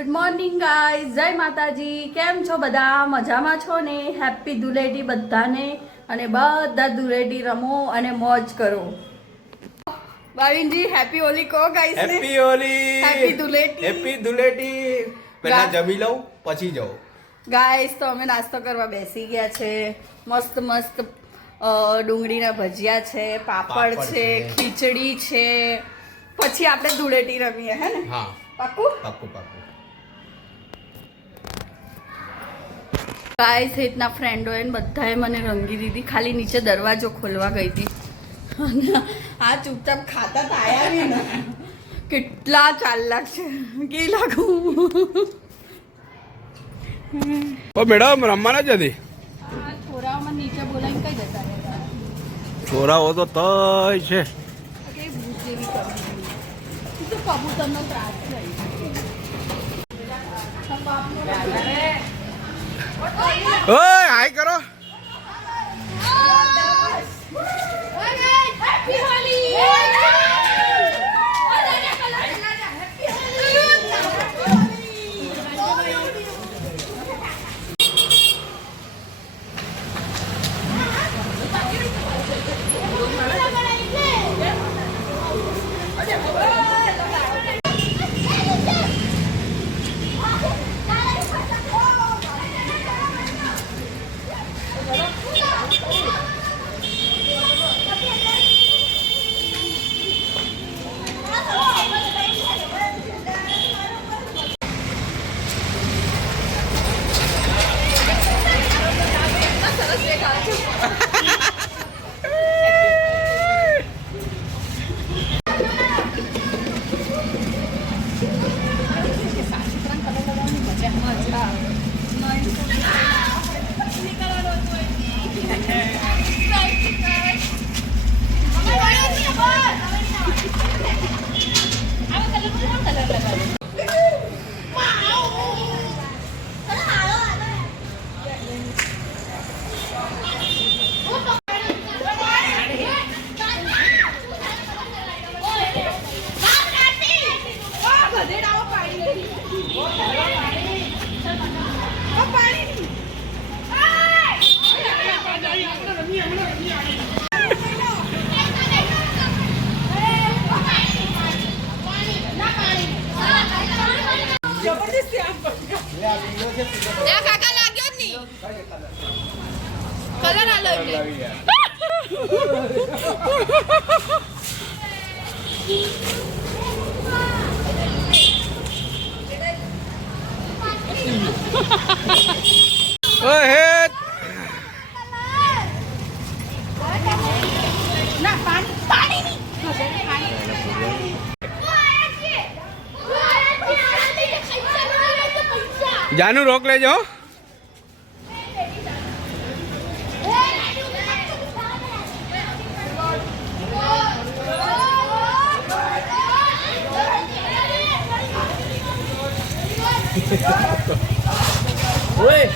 Good morning guys, જય માતાજી. કેમ છો બધા? મજામાં છો ને? હેપી ધૂળેટી બધાને, અને બધા ધૂળેટી રમો અને મોજ કરો. ભાવિનજી હેપી હોલી કહો ગાઈઝ ને. Happy Holi, happy Dhuleti, happy Dhuleti. પહેલા જમી લઉં પછી જાઉં. ગાઈઝ તો અમે નાસ્તો કરવા બેસી ગયા છે. મસ્ત મસ્ત ડુંગળીના ભજીયા છે, પાપડ છે, ખીચડી છે. પછી આપણે ધૂળેટી રમીએ, હે ને? હા, પાક્કું પાક્કું પાક્કું. ગાઈસ રીતના ફ્રેન્ડોએ બધાએ મને રંગી દીધી. ખાલી નીચે દરવાજો ખોલવા ગઈ હતી અને આ ચૂપચાપ ખાતા તો આયા બી ને. કેટલા ચાલાક છે કે લાગુ. ઓ મેડમ રમવાના જ હતી. છોરાઓમાં નીચે બોલાવીને કઈ જતા રહ્યા. છોરાઓ તો તય છે. કે ભૂત જેવી કરી તો કબૂતરનો ત્રાસ છે. ઓય હાય કરો. કાકા લાગ્યો જ નહીં. કલર અલગ ઓય હે ના પાણી નહીં. જાનું રોક લેજો. ઓય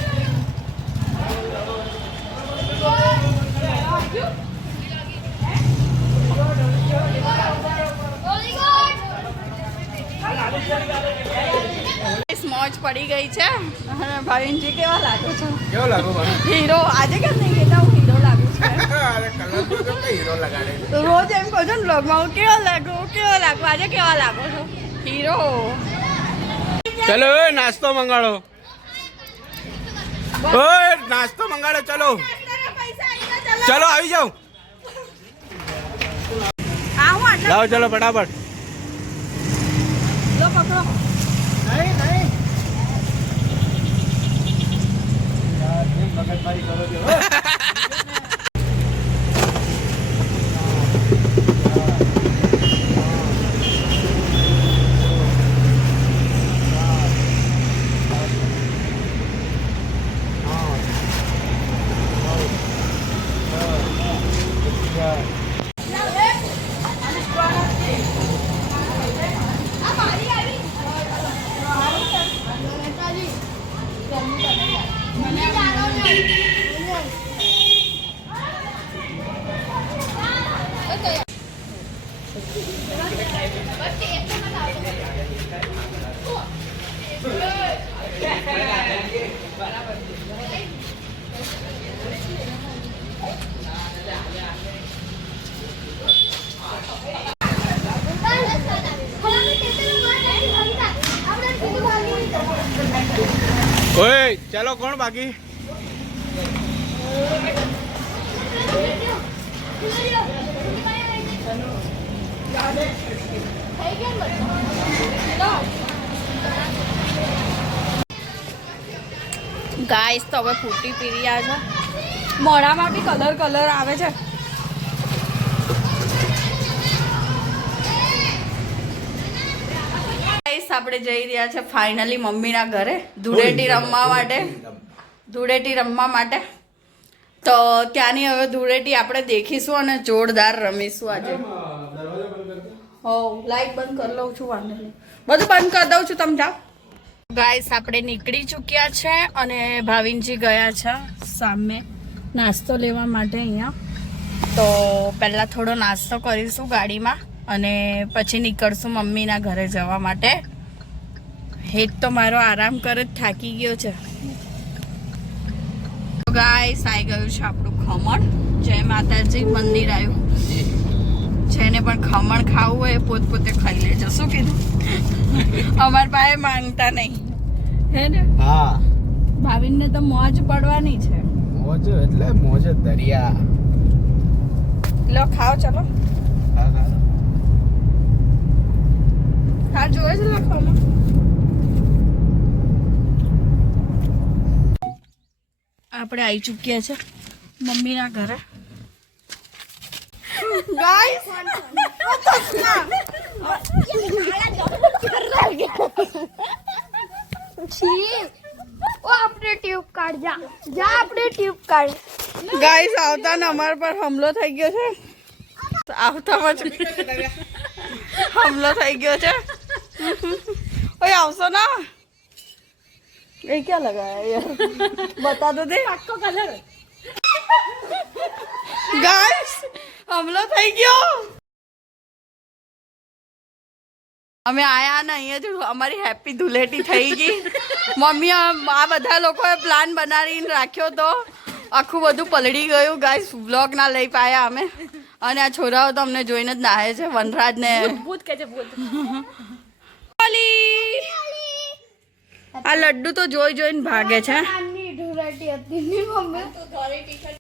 મોજ પડી ગઈ છે. ભાવિનજી કેવા લાગો છો? કેવો લાગો ભાઈ? હીરો. આજે કેમ નહીં કહેતા હું હીરો લાગુ છું? અરે કલર તો કેમ હીરો લગાડે છે? રોજ એમ કહો છો ને બ્લોગમાં હું કેવા લાગુ કેવા લાગુ. આજે કેવા લાગો છો? હીરો. ચલો ઓય નાસ્તો મંગાડો. ઓય નાસ્તો મંગાડો. ચલો ચલો આવી જાઓ. લાવો ચલો ફટાફટ. લો પકડો. નહીં નહીં મગજમારી કરો છો. ઓય ચલો કોણ બાકી ગાઈસ તો હવે ફૂટી પી રહ્યા છે મોઢામાં બી કલર આવે છે ગાઈસ આપણે જઈ રહ્યા છે ફાઇનલી મમ્મીના ઘરે ધૂળેટી રમવા માટે તો ત્યાંની હવે ધૂળેટી આપણે દેખીશું અને જોરદાર રમીશું આજે હો લાઈટ બંધ કરી લઉં છું વાંધો નહીં બધું બંધ કરી દઉં છું તમે જાઓ ગાઈસ આપણે નીકળી ચૂક્યા છે અને ભાવિનજી ગયા છે સામે નાસ્તો લેવા માટે અહીંયા તો પહેલાં થોડો નાસ્તો કરીશું ગાડીમાં અને પછી નીકળશું મમ્મીના ઘરે જવા માટે હેત તો મારો આરામ કરે જ થાકી ગયો છે ગાઈસ આવી ગયું છે આપણું ખમણ જય માતાજી મંદિર આવ્યું જેને પણ ખમણ ખાવું હોય એ પોતપોતે ખાઈ લેજો શું કીધું અમારા પાસે માંગતા નહીં હે ને હા ભાવિનને તો મોજ પડવાની છે મોજ એટલે મોજ દરિયા લો ખાઓ ચલો હા જોવે છે લખવામાં આપણે આવી ચૂક્યા છે મમ્મીના ઘરે ગાઈસ આપણે ટ્યુબ કાઢ જા આપણે ટ્યુબ કાઢ ગાઈસ આવતા ને અમારા પર હુમલો થઈ ગયો છે આવતામાં જ હુમલો થઈ ગયો છે ઓય આવશો ના એ ક્યાં લગાયા યાર બતા દો દે આખો કલર ગાઈસ હુમલો થઈ ગયો અમે આયા ને અહીંયા જ અમારી હેપી ધૂળેટી થઈ ગઈ મમ્મી આ બધા લોકોએ પ્લાન બનાવીને રાખ્યો તો આખું બધું પલળી ગયું ગાઈસ વ્લોગ ના લઈ પાયા અમે અને આ છોરાઓ તો અમને જોઈને જ નાહે છે વનરાજ ને ભૂત કે છે ભૂત આ લડ્ડુ તો જોઈને ભાગે છે નાની ઢોરાટી હતી ની મમ્મી